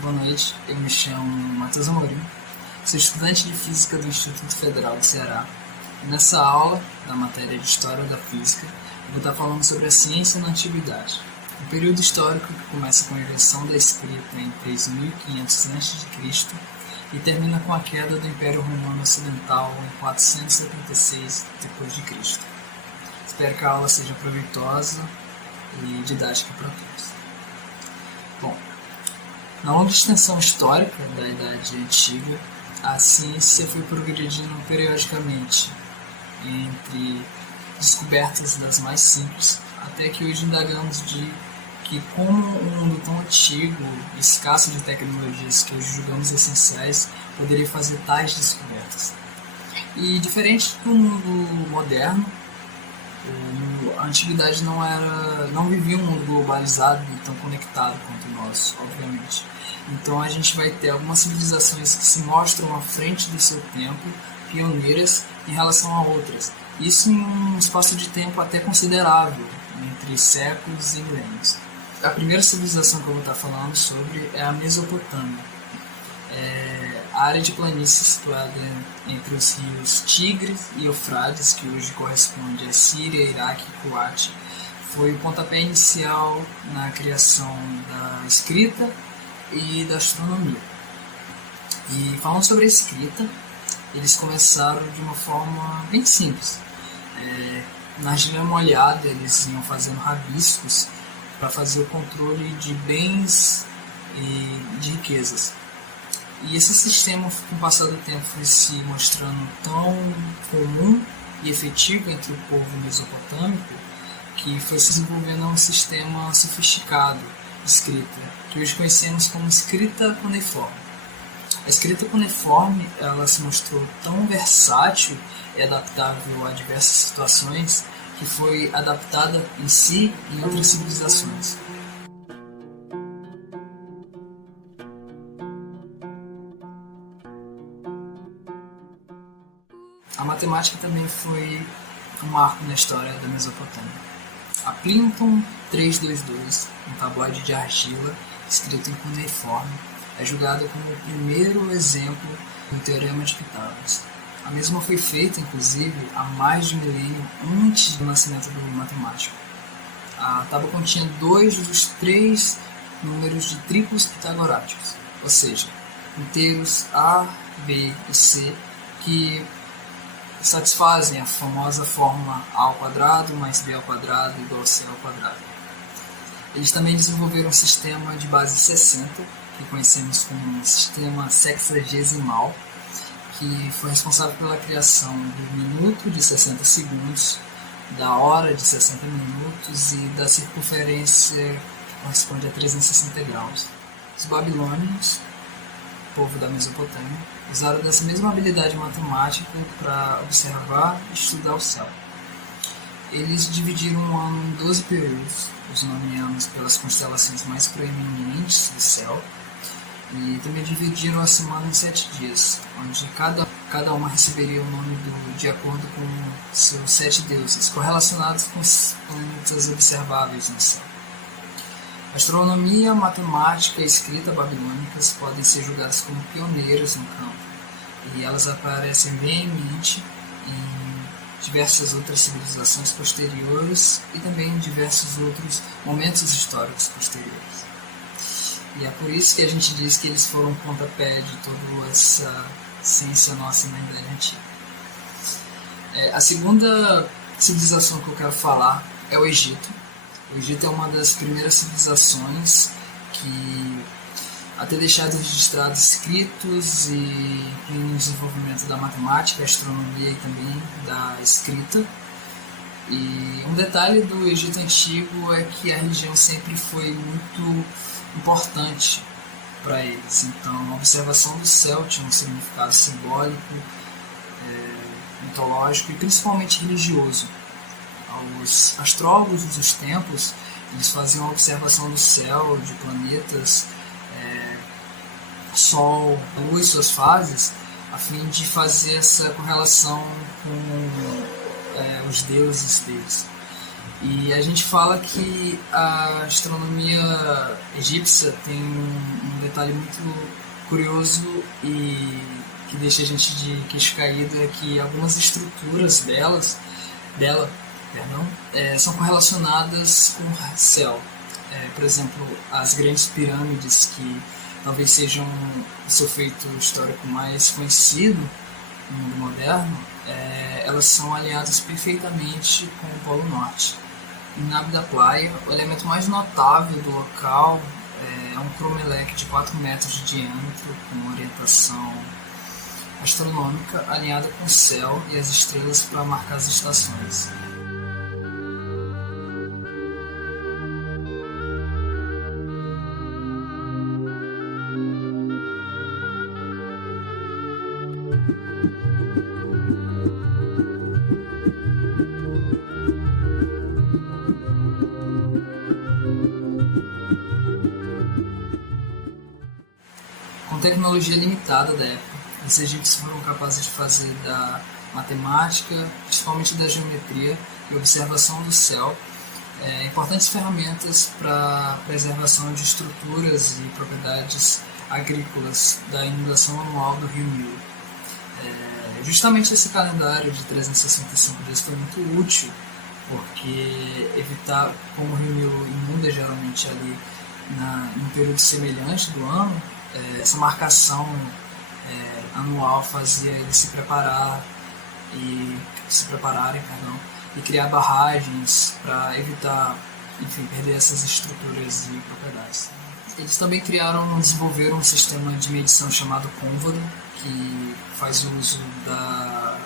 Boa noite, eu me chamo Matheus Amorim, sou estudante de Física do Instituto Federal do Ceará. E nessa aula, da matéria de História da Física, eu vou estar falando sobre a ciência na Antiguidade. Um período histórico que começa com a invenção da escrita em 3500 a.C. e termina com a queda do Império Romano Ocidental em 476 d.C. Espero que a aula seja proveitosa e didática para todos. Bom, na longa extensão histórica da Idade Antiga, a ciência foi progredindo periodicamente entre descobertas das mais simples, até que hoje indagamos de que como um mundo tão antigo e escasso de tecnologias que hoje julgamos essenciais poderia fazer tais descobertas. E diferente do mundo moderno, a antiguidade não vivia um mundo globalizado e tão conectado quanto o nosso, obviamente. Então a gente vai ter algumas civilizações que se mostram à frente do seu tempo, pioneiras em relação a outras. Isso em um espaço de tempo até considerável, entre séculos e milênios. A primeira civilização que eu vou estar falando sobre é a Mesopotâmia. A área de planície situada entre os rios Tigres e Eufrates, que hoje corresponde a Síria, Iraque e Kuwait, foi o pontapé inicial na criação da escrita e da astronomia. E falando sobre a escrita, eles começaram de uma forma bem simples. Na argila molhada, eles iam fazendo rabiscos para fazer o controle de bens e de riquezas. E esse sistema, com o passar do tempo, foi se mostrando tão comum e efetivo entre o povo mesopotâmico que foi se desenvolvendo um sistema sofisticado de escrita, que hoje conhecemos como escrita cuneiforme. A escrita cuneiforme ela se mostrou tão versátil e adaptável a diversas situações que foi adaptada em si em outras civilizações. A matemática também foi um marco na história da Mesopotâmia. A Plinton 322, um tabloide de argila escrito em cuneiforme, é julgada como o primeiro exemplo do Teorema de Pitágoras. A mesma foi feita, inclusive, há mais de um milênio antes do nascimento do matemático. A tábua continha 2 dos 3 números de triplos pitagoráticos, ou seja, inteiros A, B e C, que satisfazem a famosa fórmula A ao quadrado mais B ao quadrado igual a C ao quadrado. Eles também desenvolveram um sistema de base 60, que conhecemos como sistema sexagesimal, que foi responsável pela criação do minuto de 60 segundos, da hora de 60 minutos e da circunferência que corresponde a 360 graus. Os babilônios, povo da Mesopotâmia, usaram dessa mesma habilidade matemática para observar e estudar o céu. Eles dividiram o ano em 12 períodos, os nomeamos pelas constelações mais proeminentes do céu, e também dividiram a semana em 7 dias, onde cada uma receberia o nome de acordo com seus 7 deuses, correlacionados com os planetas observáveis no céu. Astronomia, matemática e escrita babilônicas podem ser julgadas como pioneiras no campo, e elas aparecem veemente em diversas outras civilizações posteriores e também em diversos outros momentos históricos posteriores. E é por isso que a gente diz que eles foram o pontapé de toda essa ciência nossa na Idade Antiga. A segunda civilização que eu quero falar é o Egito. O Egito é uma das primeiras civilizações que, até deixado registrados escritos e no desenvolvimento da matemática, astronomia e também da escrita. E um detalhe do Egito Antigo é que a religião sempre foi muito importante para eles. Então, a observação do céu tinha um significado simbólico, mitológico e principalmente religioso. Os astrólogos dos templos eles faziam a observação do céu, de planetas, Sol, Lua e suas fases, a fim de fazer essa correlação com os deuses deles. E a gente fala que a astronomia egípcia tem um detalhe muito curioso e que deixa a gente de queixo caído é que algumas estruturas dela são correlacionadas com o céu. Por exemplo, as grandes pirâmides, que talvez sejam o seu feito histórico mais conhecido no mundo moderno, elas são alinhadas perfeitamente com o Polo Norte. Em Nave da Playa, o elemento mais notável do local é um cromlech de 4 metros de diâmetro, com uma orientação astronômica alinhada com o céu e as estrelas para marcar as estações. Com tecnologia limitada da época, os egípcios foram capazes de fazer da matemática, principalmente da geometria e observação do céu, importantes ferramentas para a preservação de estruturas e propriedades agrícolas da inundação anual do rio Nilo. Justamente esse calendário de 365 dias foi muito útil, porque evitar, como o rio Nilo inunda geralmente ali num período semelhante do ano, essa marcação anual fazia eles se prepararem e criar barragens para evitar, perder essas estruturas e propriedades. Eles também desenvolveram um sistema de medição chamado côvado, que faz uso da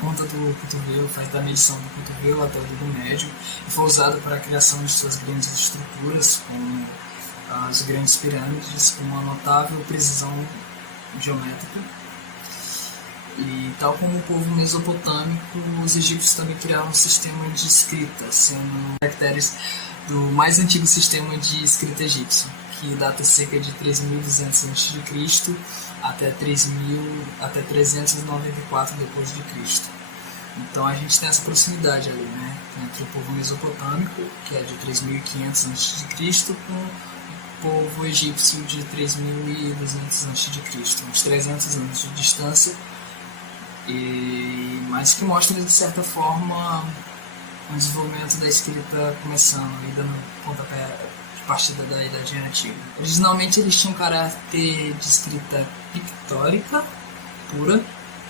ponta do cotovelo, faz da medição do cotovelo até o dedo médio, e foi usado para a criação de suas grandes estruturas, como as grandes pirâmides, com uma notável precisão geométrica. E tal como o povo mesopotâmico, os egípcios também criaram um sistema de escrita, sendo caracteres do mais antigo sistema de escrita egípcio, que data cerca de 3.200 a.C. até 394 d.C. Então a gente tem essa proximidade ali, né, entre o povo mesopotâmico, que é de 3.500 a.C., com o povo egípcio de 3.200 a.C., uns 300 anos de distância, mas que mostra de certa forma o desenvolvimento da escrita começando e dando pontapé de partida da Idade Antiga. Originalmente eles tinham caráter de escrita pictórica pura,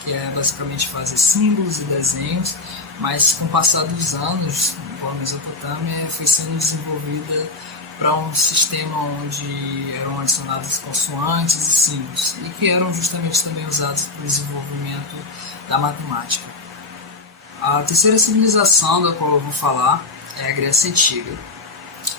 que é basicamente fazer símbolos e desenhos, mas com o passar dos anos, a Mesopotâmia foi sendo desenvolvida para um sistema onde eram adicionados consoantes e símbolos, e que eram justamente também usados para o desenvolvimento da matemática. A terceira civilização da qual eu vou falar é a Grécia Antiga.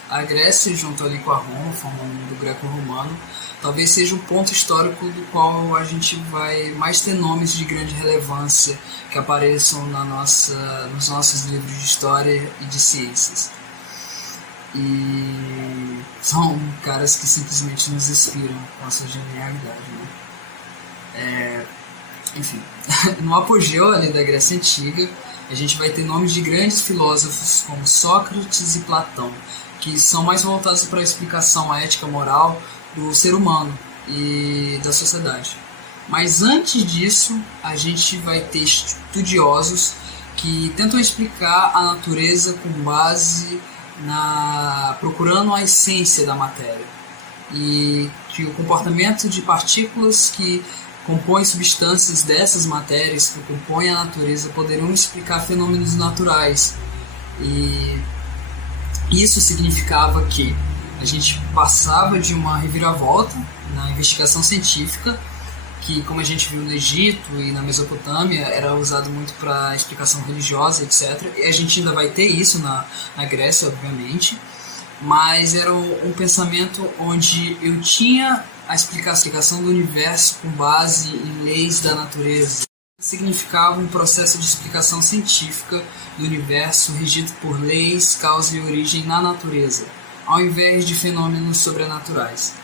A Grécia, junto ali com a Roma, formando o mundo greco-romano, talvez seja o ponto histórico do qual a gente vai mais ter nomes de grande relevância que apareçam nos nossos livros de história e de ciências. E são caras que simplesmente nos inspiram com a sua genialidade, né? No apogeu ali da Grécia Antiga, a gente vai ter nomes de grandes filósofos como Sócrates e Platão, que são mais voltados para a explicação ética moral do ser humano e da sociedade. Mas antes disso, a gente vai ter estudiosos que tentam explicar a natureza com base procurando a essência da matéria, e que o comportamento de partículas que compõem substâncias dessas matérias que compõem a natureza poderiam explicar fenômenos naturais. E isso significava que a gente passava de uma reviravolta na investigação científica, que, como a gente viu no Egito e na Mesopotâmia, era usado muito para explicação religiosa, etc. E a gente ainda vai ter isso na Grécia, obviamente, mas era um pensamento onde eu tinha a explicação do universo com base em leis da natureza. Significava um processo de explicação científica do universo regido por leis, causa e origem na natureza, ao invés de fenômenos sobrenaturais.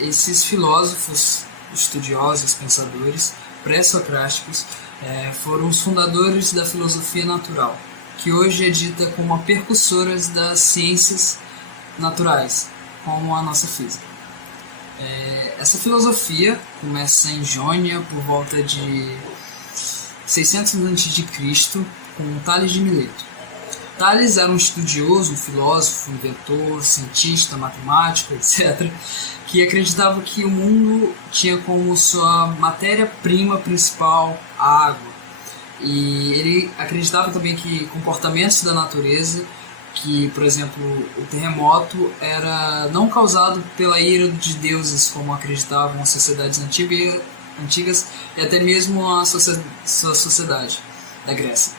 Esses filósofos, estudiosos, pensadores pré-socráticos foram os fundadores da filosofia natural, que hoje é dita como a precursora das ciências naturais, como a nossa física. Essa filosofia começa em Jônia por volta de 600 a.C., com Tales de Mileto. Tales era um estudioso, um filósofo, inventor, cientista, matemático, etc., que acreditava que o mundo tinha como sua matéria-prima principal a água. E ele acreditava também que comportamentos da natureza, que, por exemplo, o terremoto era não causado pela ira de deuses, como acreditavam as sociedades antigas e até mesmo a sua sociedade da Grécia.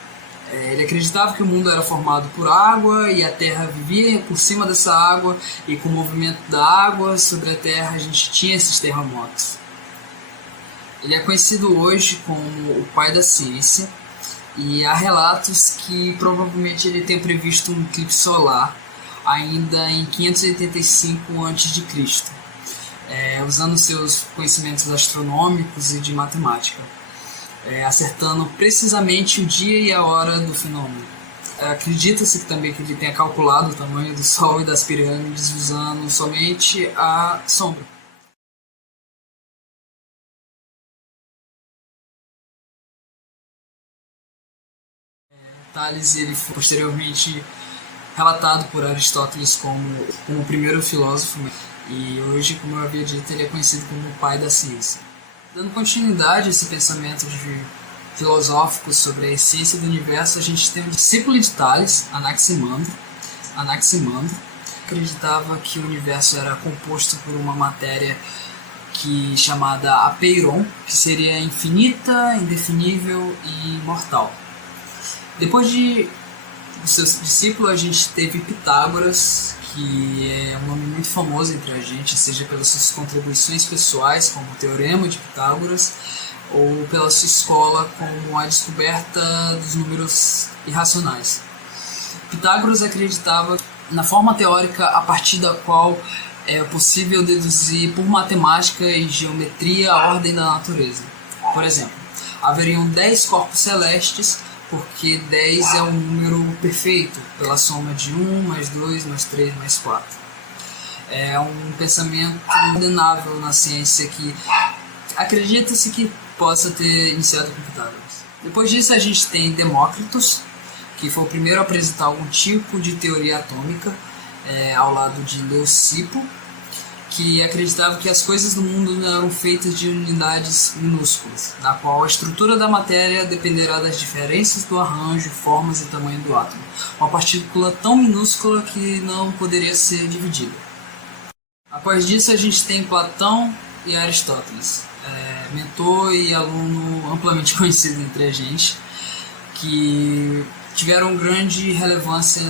Ele acreditava que o mundo era formado por água e a Terra vivia por cima dessa água, e com o movimento da água sobre a Terra a gente tinha esses terremotos. Ele é conhecido hoje como o pai da ciência, e há relatos que provavelmente ele tenha previsto um eclipse solar ainda em 585 a.C., usando seus conhecimentos astronômicos e de matemática, acertando precisamente o dia e a hora do fenômeno. Acredita-se também que ele tenha calculado o tamanho do Sol e das pirâmides usando somente a sombra. Tales ele foi posteriormente relatado por Aristóteles como o primeiro filósofo, e hoje, como eu havia dito, ele é conhecido como o pai da ciência. Dando continuidade a esse pensamento filosófico sobre a essência do universo, a gente tem um discípulo de Tales, Anaximandro, acreditava que o universo era composto por uma matéria chamada apeiron, que seria infinita, indefinível e imortal. Depois de seu discípulo, a gente teve Pitágoras, que é um nome muito famoso entre a gente, seja pelas suas contribuições pessoais, como o Teorema de Pitágoras, ou pela sua escola, como a descoberta dos números irracionais. Pitágoras acreditava na forma teórica a partir da qual é possível deduzir por matemática e geometria a ordem da natureza. Por exemplo, haveriam 10 corpos celestes, porque 10 é um número perfeito, pela soma de 1, mais 2, mais 3, mais 4. É um pensamento ordenável na ciência que acredita-se que possa ter iniciado com Pitágoras. Depois disso a gente tem Demócritos, que foi o primeiro a apresentar algum tipo de teoria atômica, ao lado de Leucipo, que acreditava que as coisas do mundo eram feitas de unidades minúsculas, na qual a estrutura da matéria dependerá das diferenças do arranjo, formas e tamanho do átomo, uma partícula tão minúscula que não poderia ser dividida. Após disso a gente tem Platão e Aristóteles, mentor e aluno amplamente conhecido entre a gente, que tiveram grande relevância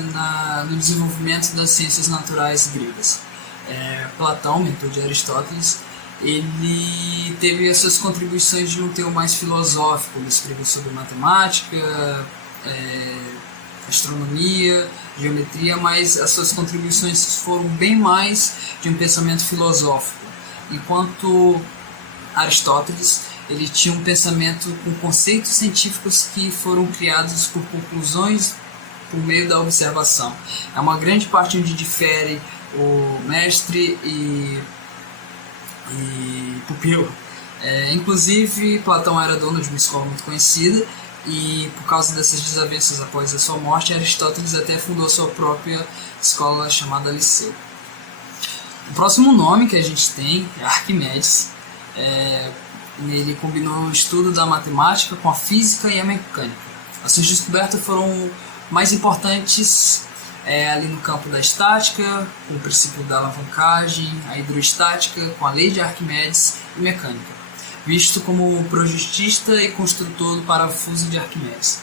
no desenvolvimento das ciências naturais gregas. Platão, mentor de Aristóteles, ele teve as suas contribuições de um teor mais filosófico. Ele escreveu sobre matemática, astronomia, geometria, mas as suas contribuições foram bem mais de um pensamento filosófico. Enquanto Aristóteles, ele tinha um pensamento com conceitos científicos que foram criados por conclusões por meio da observação. É uma grande parte onde difere o mestre e pupilo. Inclusive, Platão era dono de uma escola muito conhecida, e por causa dessas desavenças após a sua morte, Aristóteles até fundou sua própria escola chamada Liceu. O próximo nome que a gente tem é Arquimedes. Ele combinou o estudo da matemática com a física e a mecânica. As suas descobertas foram mais importantes ali no campo da estática, com o princípio da alavancagem, a hidroestática, com a lei de Arquimedes, e mecânica, visto como projetista e construtor do parafuso de Arquimedes.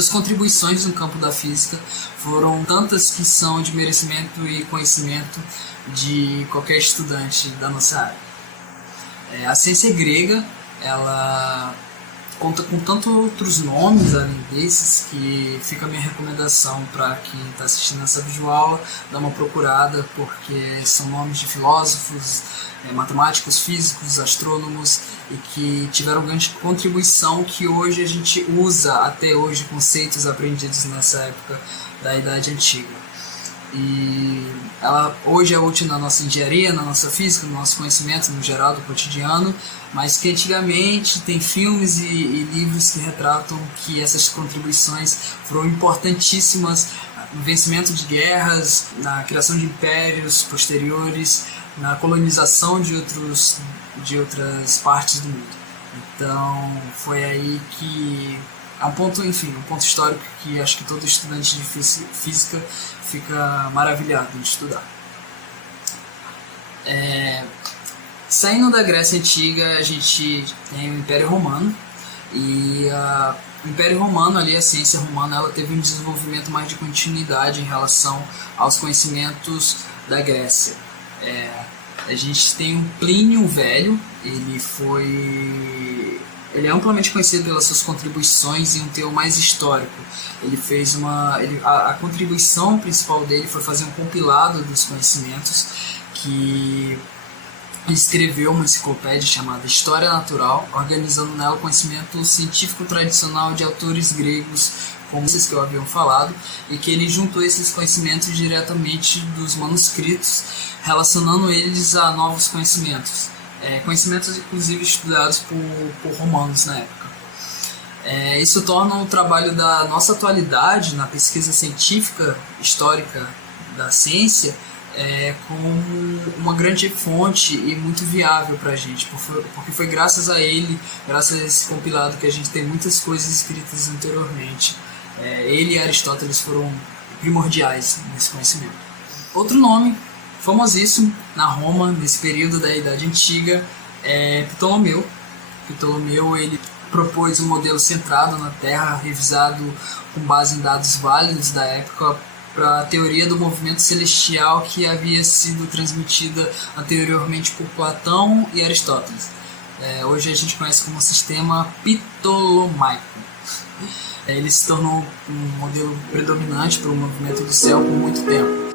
Suas contribuições no campo da física foram tantas que são de merecimento e conhecimento de qualquer estudante da nossa área. A ciência grega, ela conta com tantos outros nomes além desses, que fica a minha recomendação para quem está assistindo essa videoaula, dar uma procurada, porque são nomes de filósofos, matemáticos, físicos, astrônomos, e que tiveram grande contribuição que hoje a gente usa até hoje, conceitos aprendidos nessa época da Idade Antiga. E ela hoje é útil na nossa engenharia, na nossa física, no nosso conhecimento no geral do cotidiano, mas que antigamente tem filmes e livros que retratam que essas contribuições foram importantíssimas no vencimento de guerras, na criação de impérios posteriores, na colonização de outras partes do mundo. Então foi aí que é um ponto, um ponto histórico que acho que todo estudante de física fica maravilhado de estudar. Saindo da Grécia Antiga, a gente tem o Império Romano, e o Império Romano, ali, a ciência romana, ela teve um desenvolvimento mais de continuidade em relação aos conhecimentos da Grécia. A gente tem o Plínio Velho, ele é amplamente conhecido pelas suas contribuições em um teor mais histórico. Ele fez a contribuição principal dele foi fazer um compilado dos conhecimentos, que ele escreveu uma enciclopédia chamada História Natural, organizando nela o conhecimento científico tradicional de autores gregos, como esses que eu havia falado, e que ele juntou esses conhecimentos diretamente dos manuscritos, relacionando eles a novos conhecimentos. Conhecimentos inclusive estudados por romanos na época. Isso torna o trabalho da nossa atualidade na pesquisa científica histórica da ciência como uma grande fonte e muito viável para a gente, porque foi graças a ele, graças a esse compilado, que a gente tem muitas coisas escritas anteriormente. Ele e Aristóteles foram primordiais nesse conhecimento. Outro nome famosíssimo na Roma, nesse período da Idade Antiga, é Ptolomeu. Ptolomeu, ele propôs um modelo centrado na Terra, revisado com base em dados válidos da época, para a teoria do movimento celestial que havia sido transmitida anteriormente por Platão e Aristóteles. Hoje a gente conhece como sistema ptolomaico. Ele se tornou um modelo predominante para o movimento do céu por muito tempo.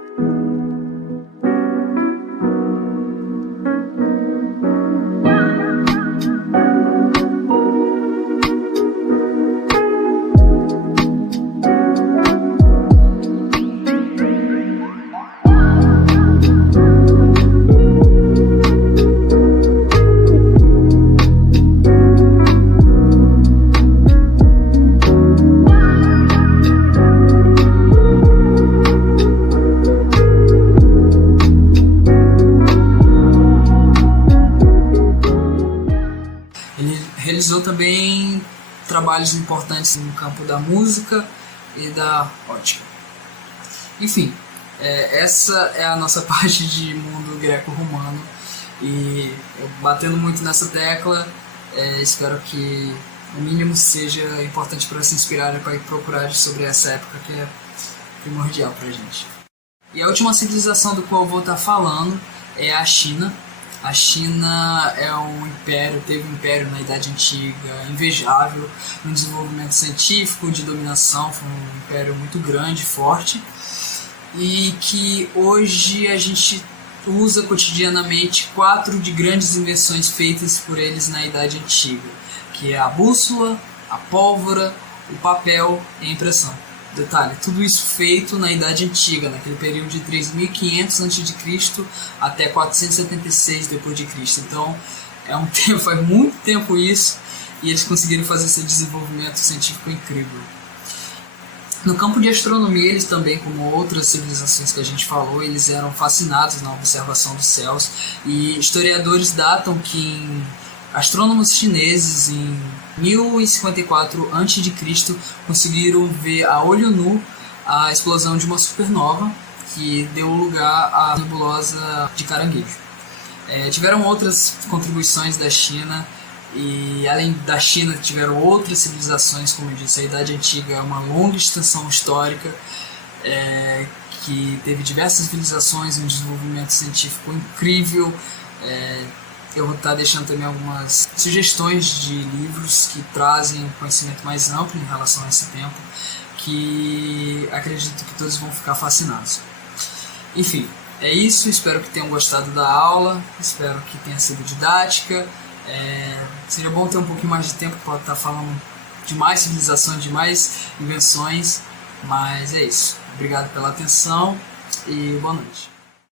Realizou também trabalhos importantes no campo da música e da ótica. Enfim, essa é a nossa parte de mundo greco-romano, e eu, batendo muito nessa tecla, espero que o mínimo seja importante para se inspirar e para procurar sobre essa época que é primordial para a gente. E a última civilização do qual eu vou estar falando é a China. A China teve um império na Idade Antiga invejável no desenvolvimento científico, de dominação, foi um império muito grande, forte, e que hoje a gente usa cotidianamente 4 de grandes invenções feitas por eles na Idade Antiga, que é a bússola, a pólvora, o papel e a impressão. Detalhe, tudo isso feito na Idade Antiga, naquele período de 3.500 a.C. até 476 d.C. Então, faz muito tempo isso, e eles conseguiram fazer esse desenvolvimento científico incrível. No campo de astronomia, eles também, como outras civilizações que a gente falou, eles eram fascinados na observação dos céus, e historiadores datam que astrônomos chineses em 1054 a.C. conseguiram ver a olho nu a explosão de uma supernova que deu lugar à nebulosa de Caranguejo. Tiveram outras contribuições da China, E além da China, tiveram outras civilizações, como eu disse, a Idade Antiga é uma longa extensão histórica, que teve diversas civilizações, um desenvolvimento científico incrível. Eu vou estar deixando também algumas sugestões de livros que trazem conhecimento mais amplo em relação a esse tempo, que acredito que todos vão ficar fascinados. Enfim, é isso, espero que tenham gostado da aula, espero que tenha sido didática. Seria bom ter um pouquinho mais de tempo para estar falando de mais civilizações, de mais invenções, mas é isso. Obrigado pela atenção e boa noite.